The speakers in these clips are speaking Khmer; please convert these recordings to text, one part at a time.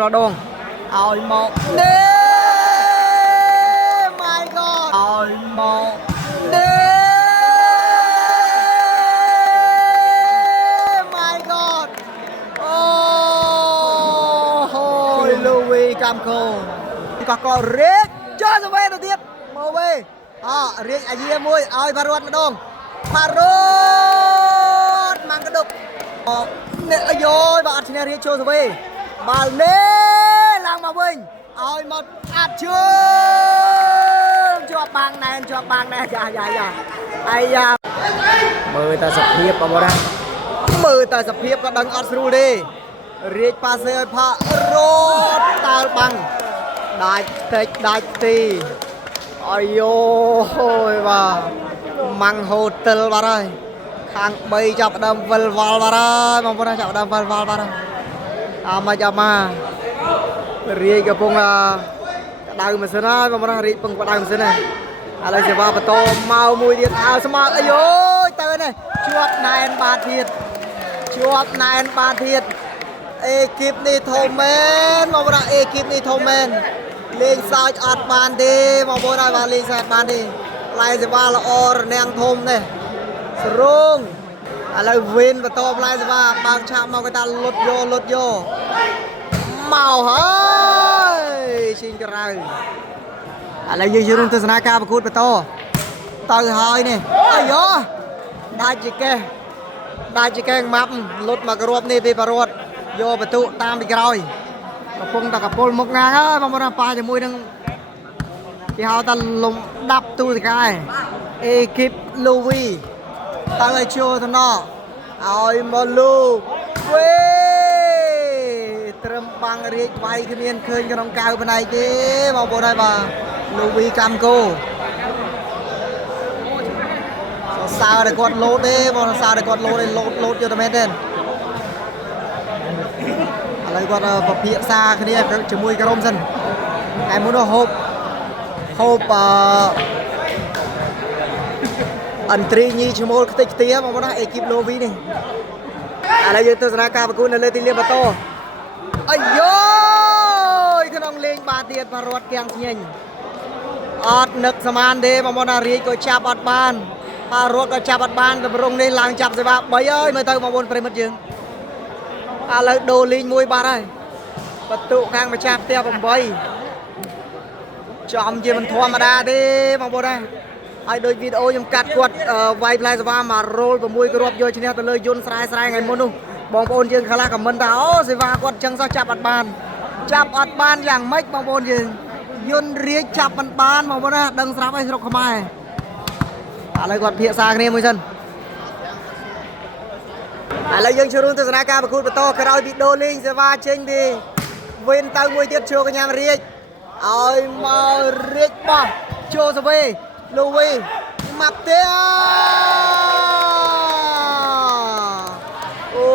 รอดงเอาหมอกเน่ไม่ก็เอาหมอกเน่ไม่ก็โอ้โหลูวีกัมโคที่ก็เรียกเจ้าสมัยตัวเดียบมาเว้ยเรียกไอ้เยี่ยมวยเอาพารวดมาดงพารวดมังกระดุกเนี่ยโยยบาดชนะเรียกโชว์สมัยบาลเน่ลังมาเว้ยเอาหมดอัดเชื่อจับบางแนนจับบางแนนอย่าไอ้ยามือตาสะเพียบเอาบ่ได้มือตาสะเพียบก็ดังอัดสู้ดิเรียกปาเซพะโรดตาบังได้เตะได้ตีโอ้ยโอ้ยว่ามังโฮเทลมาได้ข้างใบจับดำวัลวัลมาได้มองพนักจับดำวัลวัลมาได้มาจับมาเรียกกับพงดาวมาเสนาบางคนเรียกพงดาวมาเสนาอะไรจะว่าประตูเมามุยเดียดเอาสมาอายุเตือนเลยชวบนายบาดเทียดชวบนายบาดเทียดเอกิปนี่โทเมนบางคนเอกิปนี่โทเมนเลี้ยงสายอัดบานดีบางคนได้บาลีสายบานดีลายจะว่าละออร์แนงทมเนี่ยสรุ่งอะไรวินประตูลายจะว่าบางชาเมากระตาลดโยเมาเฮ้ยชิงกระไรอะไรยืนรุ่งทัศนาการประคุณประตูต่อยหอยนี่ไอ้ยอได้จีแกงมับลดมากระรวบนี่ไปประรวดโยประตูตามไปกรอยกระพงตะกระพลมกงาบางคนปลาจะมวยนึงที่เขาตะลมดับตู้สิกายเอกิปลูวีตั้งไอโชว์ทนอเอามาลูเว้เตรียมบังเรียกไว้ขึ้นเรียนคืนกับน้องกาวไปไหนเจ๊มาโบได้บ่าลูวีกัมโกสาวได้กดโลดเด้บอลสาวได้กดโลดเลยโลดอยู่ตรงนี้เด่นอะไรก็แบบเพียซาคืนนี้จะมวยกระรมสันไอ้มุนโฮปอันตรีนี่ชั่วโมงติดเตี้ยมาโบได้เอกิปโลวีนี่อะไรยืนตัวสนาการประคุณเลยตีเรียบประตูไอ้โย่ขนมเลี้ยงบาเตียนพารวดแกงเทียนอดนึกสมานเดมาโมนารีก็จับอดบานพารวดก็จับอดบานแต่รงในหลังจับสิบะใบเอ้ยไม่เติมมาบนไปมัดยืงอะไรโดลิงมวยบาได้ประตูข้างมาจับเตี้ยผมใบจอมเยี่ยมันทวมาดาเดมาบนได้ไอ้โดยวิดีโอยังกัดกวดไวพลายสบามาโรลประมวยกระรบโยชนีตะเลยยนสายไงมนุบองโอนยืนขลักกับมันดาวสิว่ากวดจังซะจับอัดบานอย่างไม่บองโอนยืนยนเรียกจับมันบานบองโอนนะดังสาบไอ้สรกขมายอะไรกวดเพียซางนี่มือฉันอะไรยังชูรุ่งทัศนาการประคุณประตูกระเอาบิดโดลิงสิว่าเชงดีเว้นเตามวยเตี้ยโชว์กันยามเรียกเอามาเรียกป่ะโชว์สบายลูวีมับเตี้ยโอ้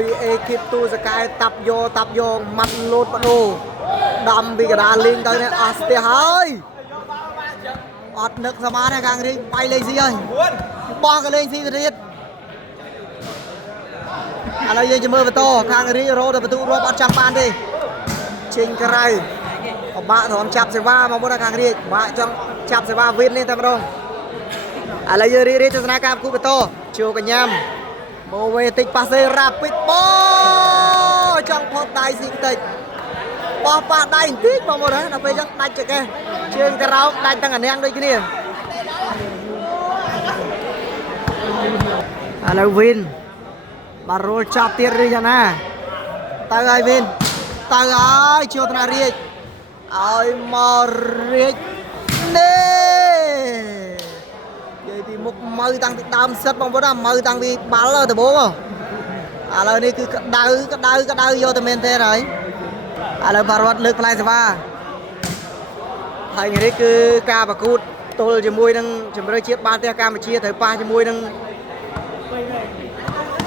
ยเอคิปตูสกายตับโยมัดโลดปะโดดำบีกระดาลิงตอนนี้อัสเตียหายอดนึกสมาในกลางริงไปเลยสิเอ้ยบอกกันเลยสิกระดิ่งอะไรยังจะมือประตูกลางริงโรดประตูรบอัดจับบานดิชิงกระไรบ้าถอมจับเสว่ามาบนกลางริงบ้าจังจับเสว่าวินนี่ตามตรงอะไรยังรีทัศนาการคู่ประตูโชว์กันยำโมเวติกปาเซราปิดบอจังพอได้สิติปอปาได้ติ๊กมาหมดนะเราไปจังได้จักแกเชิงกระเราได้ตั้งอันยังด้วยกันนี่อะไรวินบารูจับเตียร์ยังนะตายวินตายโชว์ธนาเรียกเอามาเรียกเน่vậy thì một mơ tăng thì đam sét bóng đó mơ tăng thì bắn rồi từ bố à lời này cứ đau vô từ men thế rồi à lời bảo vật lực lại sẽ va thầy người đấy cứ ca và cút tôi chỉ mui đang chỉ mới chiết ba tia ca mà chia thầy pa chỉ mui đang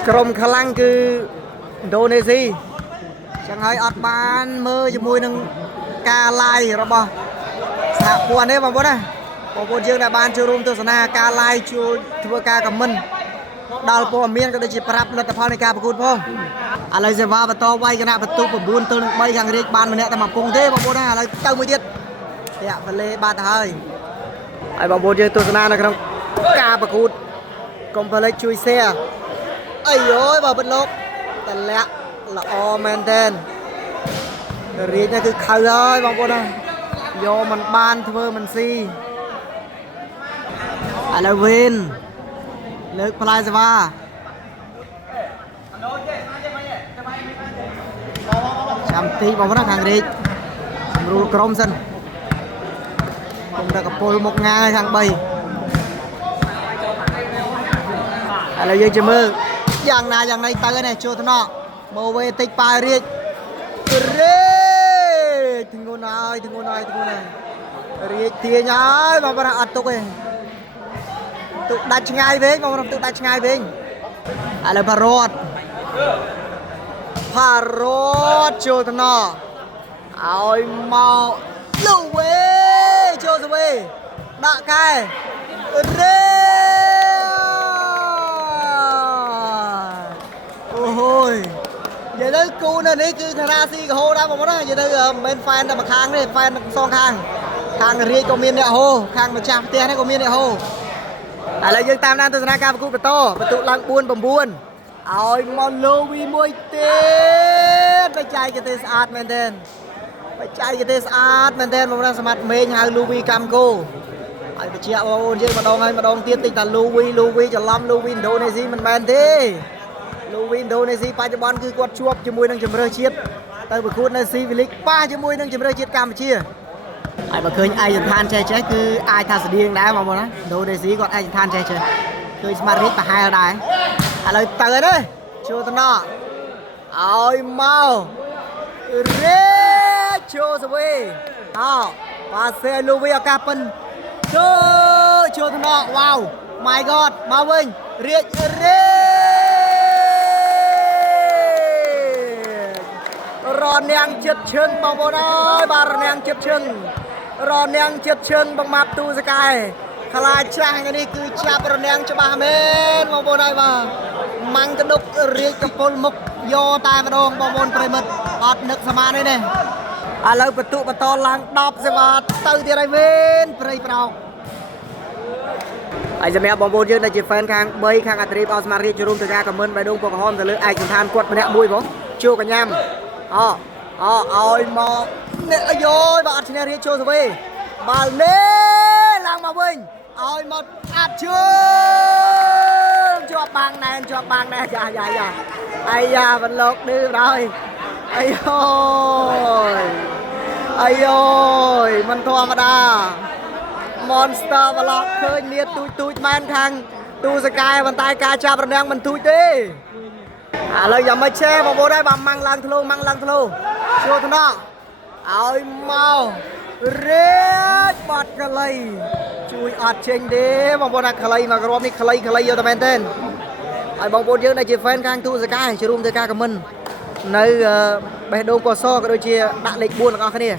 krom khả năng cứ Indonesia chẳng hay ọt ban mơ chỉ mui đang ca lai rồi bao sạc buồn đấy bóng đóบางคนยังได้บ้านชูรุ่มตัวสนาการไล่ชูทัวการกับมันดาวโปรเมียนก็ได้จีบรับรัฐพลในการประคุณพ่อ ឥឡូវសេវាបន្តវាយគណៈបន្ទុក9 ទល់នឹង 3 ខាងរាជបានម្នាក់តែមកពងទេបងប្អូនណាឥឡូវទៅមួយទៀតតាក់វ៉ាឡេបាត់ទៅហើយបងប្អូនយើងទស្សនានៅក្នុងការប្រកួតកុំភ្លេចជួយ share អីយោបើបិទលោកតលាក់ល្អមែនទេរាជនេះគឺខៅហើយបងប្អូនណាយកមិនបានធ្វើមិនស៊ីឥឡូវវិនលើកផ្លែសេវាចាំទីបងប្អូនណាខាងរាជសម្រួលក្រុមសិនគង់តែកពុលមុខងាយខាង3ឥឡូវយើងជិះមើលយ៉ាងណាយ៉ាងណីទៅនេះចូលថ្នាក់មកវេតិចប៉ារាជធ្ងន់ហើយរាជទាញហើយបងប្អូនអត់ទុកទេទុកដាច់ឆ្ងាយវិញបងប្អូនទុកដាច់ឆ្ងាយវិញឥឡូវផារ៉ាត់ចូលថ្នាក់ឲ្យមកលូវេចូលទៅវេដាក់កែរេអូហូយនិយាយទៅគូនៅនេះគឺខណៈស៊ីកហូដែរបងប្អូនណានិយាយទៅមិនមែនហ្វេនតែមួយខាងទេហ្វេនសងខាងរាជក៏មានអ្នកហូខាងម្ចាស់ផ្ទះនេះក៏មានអ្នកហូឥឡូវយើងតាមដានទស្សនាការប្រកួតបន្តបន្ទុកឡើង 4-9 ឲ្យមកលូវីមួយទៀតបច្ចេកទេសស្អាតមែនទេបងប្អូនសមត្ថមេញហៅលូវីកម្មគោឲ្យបញ្ជាក់បងប្អូនយើងម្ដងហើយម្ដងទៀតតិចថាលូវីច្រឡំលូវីឥណ្ឌូនេស៊ីមិនមែនទេលូវីឥណ្ឌូនេស៊ីបច្ចុប្បន្នគឺគាត់ជួបជាមួយនឹងជម្រើសជាតិទៅប្រកួតនៅស៊ីវីលីកប៉ះជាមួយនឹងជម្រើសជាតិកម្ពុជាហើយបើឃើញឯកសណ្ឋានចេះគឺអាចថាស្តៀងដែរបងប្អូនណាឥណ្ឌូនេស៊ីគាត់ឯកសណ្ឋានចេះឃើញស្មារតីប្រហែលដែរឥឡូវទៅទេចូលទៅណោះឲ្យមករេចូលសវេប៉ាសេលូវីឱកាសប៉ិនចូលទៅណោះវ៉ាវ my god មកវិញរាជរនាងចិត្តឈឹងបងប្អូនអើយបាទរនាងចិត្តឈឹងបងម៉ាប់ទូសកែខ្លាចចាស់នេះគឺចាប់រនាងច្បាស់មែនបងប្អូនអើយបាទម៉ាំងកដុករាជកពុលមុខយកតែម្ដងបងប្អូនប្រិមិត្តអត់នឹកស្មានទេនេះឥឡូវបន្ទុកបន្តឡើង10សេវាទៅទៀតហើយវិញព្រៃប្រោកហើយសម្រាប់បងប្អូនយើងដែលជា fan ខាង3ខាងអាត្រីបអស្មារតីចូលរួមទៅការខមមិនបេះដូងពកក្រហមទៅលើឯកសណ្ឋានគាត់ម្នាក់មួយបងជួកញ្ញាំឲ្យមកនេះអាយយបើអត់ឈ្នះរាជចូលទៅវិញបាល់នេះឡើងមកវិញឲ្យមកអាត់ជើងជាប់បាំងណែនយ៉ាអាយ៉ាមិនលោកឌឺហើយអាយមិនធម្មតា Monster Vlog ឃើញលាទូចមែនខាងទូសកែប៉ុន្តែការចាប់រនាំងមិនទូចទេឥឡូវយ៉ាងមិនឆេបងប្អូនហើយបើម៉ាំងឡើងធ្លុចូលថ្នាក់ឲ្យមករេចបាត់កលៃជួយអត់ចេញទេបងប្អូនណាកលៃមកគ្រាប់នេះកលៃយកតែមែនទេហើយបងប្អូនយើងដែលជា fan ខាងទូសកែចូលរួមធ្វើការខមមិននៅបេះដូងកសក៏ដូចជាដាក់លេខ 4 ទាំងអស់គ្នា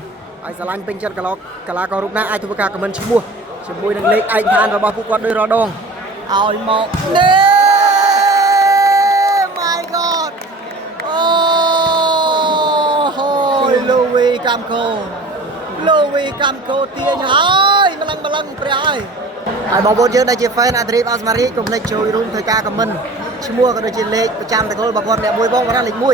ហើយស្រឡាញ់ពេញចិត្តកលាកររូបណាអាចធ្វើការខមមិនឈ្មោះជាមួយនឹងលេខឯកឋានរបស់ពួកគាត់ដោយរដងឲ្យមកនេះ my god លូវីកម្មគោទាញហើយម្លឹងព្រះហើយបងប្អូនយើងដែលជា fan អាត្រីបអស្មារីកុំភ្លេចចូលរួមធ្វើការខមមិនឈ្មោះក៏ដូចជាលេខប្រចាំតកូលរបស់គាត់អ្នកមួយបងគាត់លេខ 1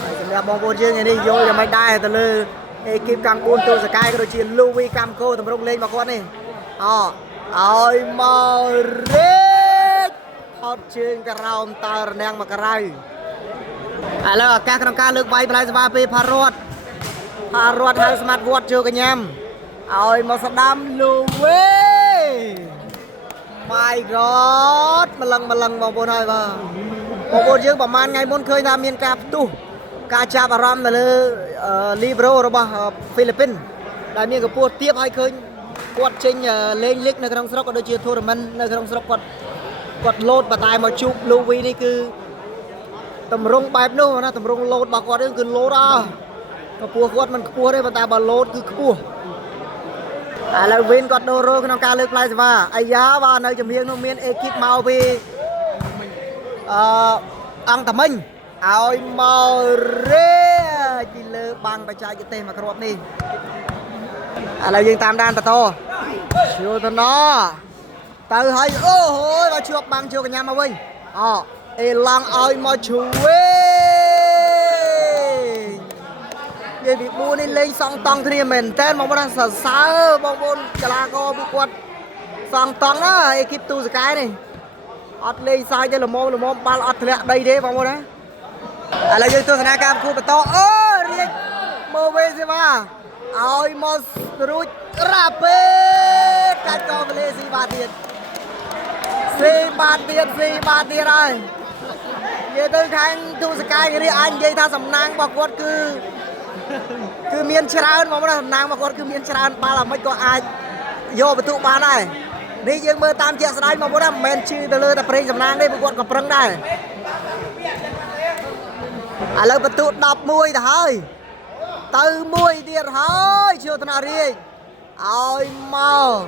ហើយសម្រាប់បងប្អូនយើងនេះយល់យ៉ាងម៉េចដែរទៅលើអេគីបកាំង4ទូសកែក៏ដូចជាលូវីកម្មគោតម្រុកលេងរបស់គាត់នេះឲ្យមករេចថតជើងក្រោមតើរនាំងមកក្រៅឥឡូវឱកាសក្នុងការលើកវាយផ្លែសេវាពេលផារ៉ាត់ហៅស្មាត់វត្តចូលកញ្ញាំឲ្យមកស្ដាំលូវេ my god ម្លឹងបងប្អូនហើយបាទបងប្អូនយើងប្រហែលថ្ងៃមុនឃើញថាមានការផ្ទុះការចាប់អារម្មណ៍ទៅលើលីប្រូរបស់ហ្វីលីពីនដែលមានកម្ពស់ទាបហើយឃើញគាត់ចេញលេងលីកនៅក្នុងស្រុកក៏ដូចជា tournament នៅក្នុងស្រុកគាត់លោតបន្តែមកជួបលូវីនេះគឺតម្រង់បែបនោះណាតម្រង់លោតរបស់គាត់គឺលោតកម្ពស់គាត់មិនខ្ពស់ទេប៉ុន្តែបើលោតគឺខ្ពស់ឥឡូវវិនគាត់ដូររោក្នុងការលើកផ្លែសេវាអាយ៉ាបាទនៅជំនាញនោះមានអេគីបមកពី អង្គតាមិញឲ្យមករេពីលើបាំងបច្ចេកទេសមកគ្រាប់នេះឥឡូវយើងតាមដានបន្តជួទៅណទៅហើយអូហូយមកជួបបាំងជួកញ្ញាមកវិញអូអេឡង់ឲ្យមកជួយនិយាយពី4នេះលេងសងតង់គ្នាមែនតើបងប្អូនសរសើរបងប្អូនកីឡាករពួកគាត់សងតង់ណាអេគីបទូសកែនេះអត់លេងសើចទេល្មមបាល់អត់ធ្លាក់ដីទេបងប្អូនណាឥឡូវយើងទស្សនាការប្រកួតបន្តអូរៀបមើលវេសេវាឲ្យមករួចរ៉ាពេកាច់កោវលេស៊ីបាទៀតហើយនិយាយទៅខាងទូសកែនេះអាចនិយាយថាសំណាងរបស់គាត់គឺមានច្រើនបងប្អូនសំណាងរបស់គាត់គឺមានច្រើនបាល់អាម៉េចក៏អាចយកបន្ទុកបានដែរនេះយើងមើលតាមជាក់ស្ដែងបងប្អូនណាមិនមែនជឿទៅលើតែប្រេងសំណាងទេពួកគាត់ក៏ប្រឹងដែរឥឡូវបន្ទុក11ទៅហើយទៅមួយទៀតហើយជួថ្នាក់រាជឲ្យមក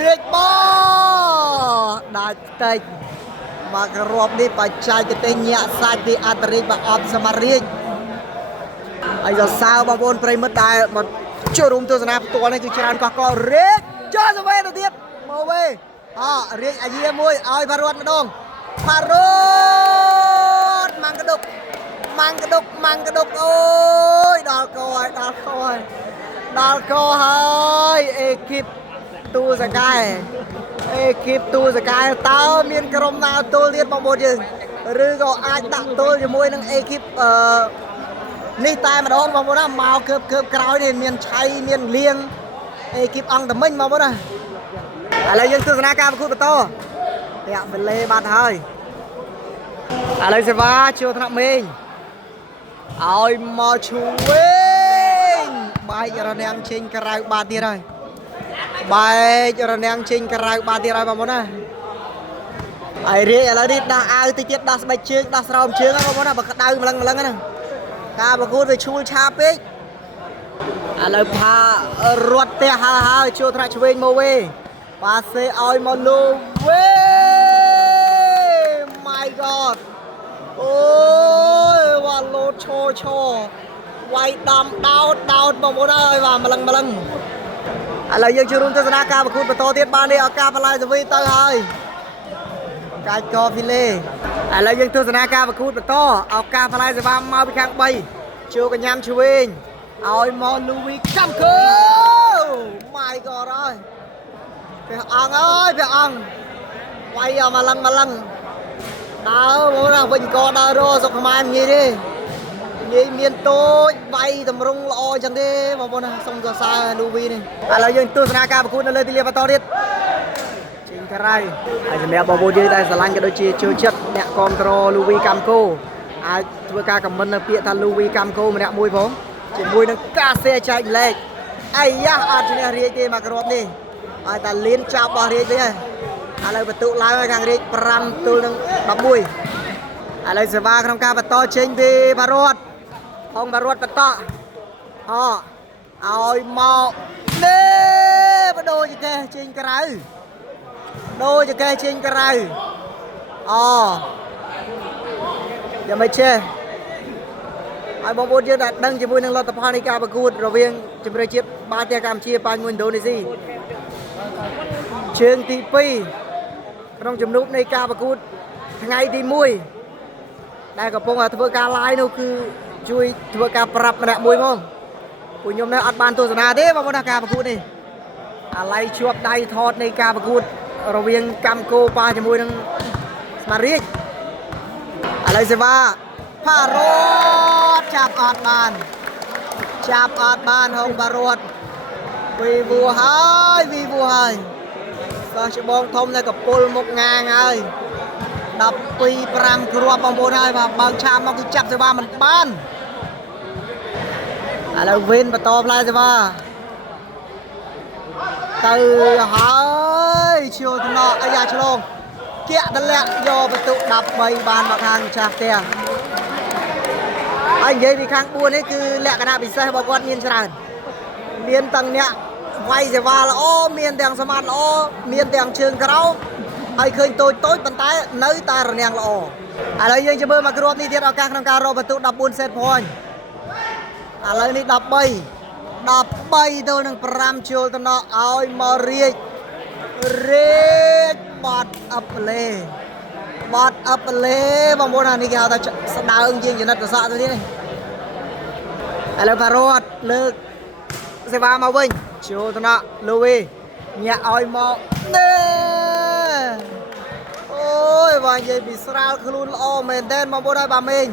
រាជបដាច់តិចមកគ្រាប់នេះបច្ចេកទេសញាក់សាច់ពីអន្តរិកមកអបសមរាជហើយសរសើរបងប្អូនប្រិមិត្តដែលមកចូលរួមទស្សនាផ្ទាល់នេះគឺច្រើនកោះករាជចូលទៅវិញទៅទៀតមកវិញរាជអាយាមួយឲ្យផារ៉ាត់ម្ដងផារ៉ាត់ម៉ាំងកដុកអូយដល់កហើយអេគីបទូសកែតើមានក្រុមណាទល់ទៀតបងប្អូនយើងឬក៏អាចដាក់ទល់ជាមួយនឹងអេគីបនេះតែម្ដងបងប្អូនណាមកកើបក្រោយនេះមានឆៃមានលៀងអេគីបអង្គតាមិញបងប្អូនណាឥឡូវយើងទស្សនាការប្រកួតបន្តពាក់វេលេបាត់ហើយឥឡូវសេវាជួថ្នាក់មេងឲ្យមកឈូវិញបែករនាំងចេញក្រៅបាត់ទៀតហើយបងប្អូនណាហើយរាជឥឡូវនេះដាស់អាវតិចទៀតដាស់ស្បែកជើងដាស់ស្រោមជើងហ្នឹងបងប្អូនណាបើក្តៅម្លឹងហ្នឹងការប្រកួតវាឈួលឆាប់ពេកឥឡូវផារត់ផ្ទះហើយជួថ្នាក់ឆ្វេងមកវេប៉ាសេឲ្យមកលូវេ my god អូយវ៉ាលោតឈរវាយដំដោតបងប្អូនអើយបាទម្លឹងឥឡូវយើងចូលរួមទស្សនាការប្រកួតបន្តទៀតបាននេះឱកាសបន្លែសវីទៅហើយកាច់កហ្វីលេឥឡូវយើងទស្សនាការប្រកួតបន្តឱកាសបន្លែសេវាមកពីខាង3ជួកញ្ញាំឆ្វេងឲ្យមកលូវីកំខើ my god អើយព្រះអង្គវាយម្លឹងដើរមកណាវិញក៏ដើររសុខខ្មែរងាយទេនិយាយមានតូចវាយតម្រង់ល្អអញ្ចឹងទេបងប្អូនណាសូមសរសើរលូវីនេះឥឡូវយើងទស្សនាការប្រកួតនៅលើទីលានបន្តទៀតចេញក្រៅហើយសម្រាប់បងប្អូនយើងដែលស្រឡាញ់ក៏ដូចជាចូលចិត្តអ្នកគាំទ្រលូវីកំកូអាចធ្វើការខមមិននៅពាក្យថាលូវីកំកូម្នាក់មួយផងជាមួយនឹងការសេចែកលេខអាយ៉ាអត់ឈ្នះរាជទេមកគ្រាប់នេះហើយតែលៀនចាប់របស់រាជវិញហើយឥឡូវបន្ទុកឡើងឲ្យខាងរាជ5ទល់នឹង11ឥឡូវសេវាក្នុងការបន្តចេញពីបារ៉ាត់អង្គបារ៉ាត់បន្តឲ្យមកនេះបដូរជាកេះចេញក្រៅយ៉ាងមិនចេះហើយបងប្អូនយើងដែលដឹងជាមួយនឹងលទ្ធផលនៃការប្រកួតរវាងជម្រើសជាតិបាល់ទះកម្ពុជាប៉ាញ់មួយឥណ្ឌូនេស៊ីជើងទី2ក្នុងជំនួបនៃការប្រកួតថ្ងៃទី1ដែលកំពុងធ្វើការ live នោះគឺជួយធ្វើការប្រាប់ម្នាក់មួយផងពួកខ្ញុំនៅអត់បានទស្សនាទេបងប្អូនការប្រកួតនេះអាឡ័យជាប់ដៃថតនៃការប្រកួតរវាងកម្មកូប៉ាជាមួយនឹងស្មារតីឥឡូវសេវាផារ៉ាត់ចាប់អត់បានហងបារ៉ាត់វីវូហើយសោះច្បងធំនៅកពុលមុខងាងហើយ12 5គ្រាប់បងប្អូនហើយបាទបើកឆាមមកគឺចាប់សេវាមិនបានឥឡូវវិញបន្តផ្លែសេវាទៅហើយជួលថ្នាក់អាយ៉ាឆ្លងជាក់តម្លាក់យកបន្ទុក13បានមកខាងចាស់ផ្ទះហើយនិយាយពីខាង4នេះគឺលក្ខណៈពិសេសរបស់គាត់មានច្រើនមានទាំងអ្នកវាយសេវាល្អមានទាំងសមត្ថល្អមានទាំងជើងក្រោមហើយឃើញតូចប៉ុន្តែនៅតែរនាំងល្អ ឥឡូវយើងจะមើលមកគ្រាប់នេះទៀតឱកាសក្នុងការរកបន្ទុក14 set point ឥឡូវនេះ13ទៅនឹង5ជួលតំណឲ្យមករាជបាត់អប់លេបងប្អូនអានេះគេហៅថាស្ដើងជាងចនិតប្រសាទៅទៀតនេះឥឡូវបារតលើកសេវាមកវិញជួលតំណលូវីញាក់ឲ្យមកនេះអូយបងនិយាយពីស្រាលខ្លួនល្អមែនតើបងប្អូនហើយបាទមេង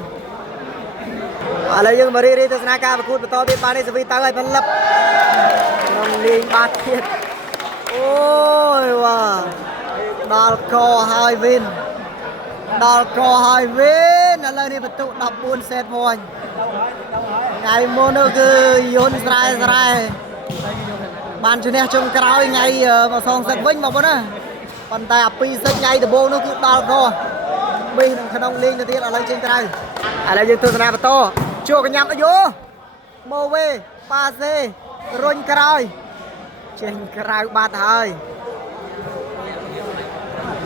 ឥឡូវយើងមករីទស្សនាការប្រកួតបន្តទៀតបាននេះសវីទៅឲ្យផលិតក្នុងលេងបាត់ទៀតអូយវ៉ាដល់កហើយវិនឥឡូវនេះបន្ទុក14 set point ថ្ងៃមុននោះគឺយន្តស្រែបានឈ្នះចុងក្រោយថ្ងៃមកសងសឹកវិញបងប្អូនណាប៉ុន្តែអា2សឹកថ្ងៃដំបូងនោះគឺដល់កមីនៅក្នុងលេងទៅទៀតឥឡូវចេញក្រៅឥឡូវយើងទស្សនាបន្តជួកញ្ញាំអាយូម៉ូវេប៉ាសេរុញក្រោយចេញក្រៅបាត់ហើយ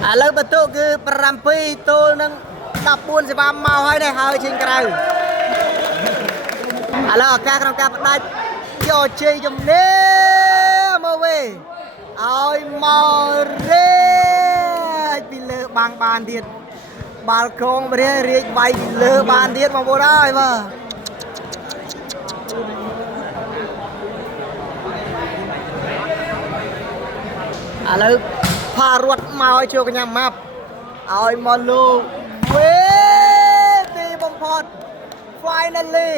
ឥឡូវបន្ទុកគឺ7ទល់នឹង14សេវាមកហើយនេះហើយចេញក្រៅឥឡូវឱកាសក្នុងការផ្ដាច់យកជ័យជំនះមកវិញឲ្យមករេចពីលើបាំងបានទៀតបាល់កងរាជវាយពីលើបានទៀតបងប្អូនអើយបាទឥឡូវផារត់មកឲ្យជួកញ្ញាម៉ាប់ឲ្យមកលោកវេទីបំផុត finally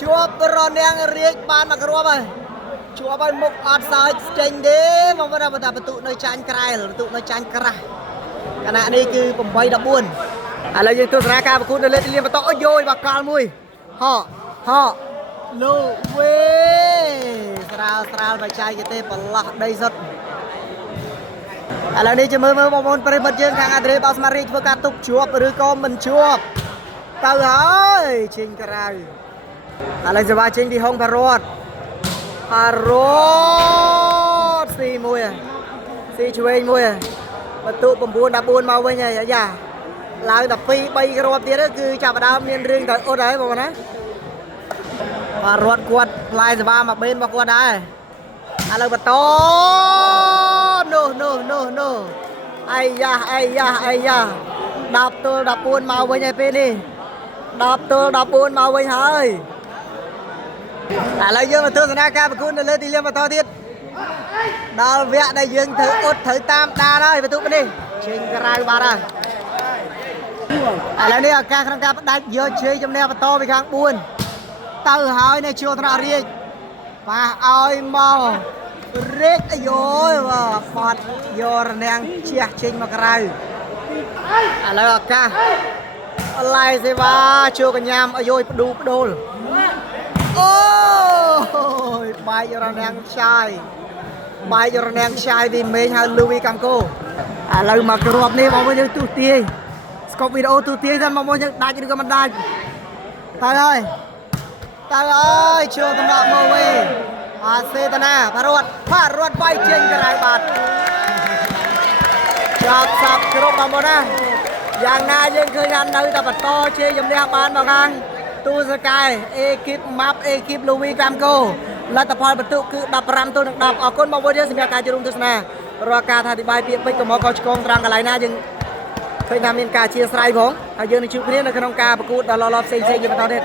ជាប់រនាំងរាជបានមកគ្រាប់ហើយជាប់ឲ្យមុខអត់សើចចេញទេបងប្អូនបើតែបន្ទុកនៅចាញ់ក្រែលបន្ទុកនៅចាញ់ក្រាស់ខណៈនេះគឺ8-14ឥឡូវយើងទស្សនាការប្រកួតនៅលើទីលានបន្តអូយយបាល់កលមួយហលោកវេស្រាលបច្ចេកទេសប្រឡោះដីសុទ្ធឥឡូវនេះจะមើលបងប្អូនប្រិមិត្តយើងខាងអាដ្រេបោស្មារីធ្វើការទប់ជាប់ឬក៏មិនជាប់ទៅហើយចេញក្រៅឥឡូវសេវាចេញពីហុងផារតស៊ីមួយស៊ីឆ្វេងមួយបន្ទុក9-14មកវិញហើយអាយ៉ាឡើងតែ2-3គ្រាប់ទៀតគឺចាប់ដើមមានរឿងទៅអត់ហើយបងប្អូនណាផារតគាត់ផ្លាយសេវាមកបេនរបស់គាត់ដែរឥឡូវបន្តនោះអាយ៉ា10ទល់14មកវិញហើយពេលនេះ10ទល់14មកវិញហើយឥឡូវយើងមកទស្សនាការប្រកួតនៅលើទីលានបន្តទៀតដល់វគ្គដែលយើងត្រូវអត់ត្រូវតាមដានហើយបន្ទុកនេះចេញក្រៅបាត់ហើយឥឡូវនេះឱកាសក្នុងការផ្ដាច់យកជ័យជំនះបន្តពីខាង4ទៅហើយនៅជួរថ្នាក់រាជប៉ះឲ្យមករាជអាយោបាទបាត់យករនាំងជះចេញមកក្រៅឥឡូវឱកាសឡាយសេវាជួកញ្ញាំអាយោផ្ដូលអូយបាយរនាំងឆាយពីមេងហៅលូវីកំកូឥឡូវមកគ្រាប់នេះបងប្អូនយើងទូទាយស្កប់វីដេអូទូទាយសិនបងប្អូនយើងដាច់ឬក៏មិនដាច់ទៅហើយជួតំណក់មកវិញអាសេតនាផារត់វាយចេញក្រៅបាត់ចាប់សាប់គ្រប់បងប្អូនណាយ៉ាងណាយើងឃើញថានៅតែបន្តជ័យជំនះបានមកខាងទូសកែអេគីបម៉ាប់អេគីបលូវីកាំកូលទ្ធផលបន្ទុកគឺ15ទល់នឹង10អរគុណបងប្អូនយើងសម្រាប់ការចូលរួមទស្សនារាល់ការថាអធិប្បាយពាក្យពេចន៍កុំមកកោឆ្កងត្រង់កន្លែងណាយើងឃើញថាមានការអធិស្ឋានផងហើយយើងនឹងជួបគ្នានៅក្នុងការប្រកួតដ៏ល្អៗផ្សេងៗយើងបន្តទៀត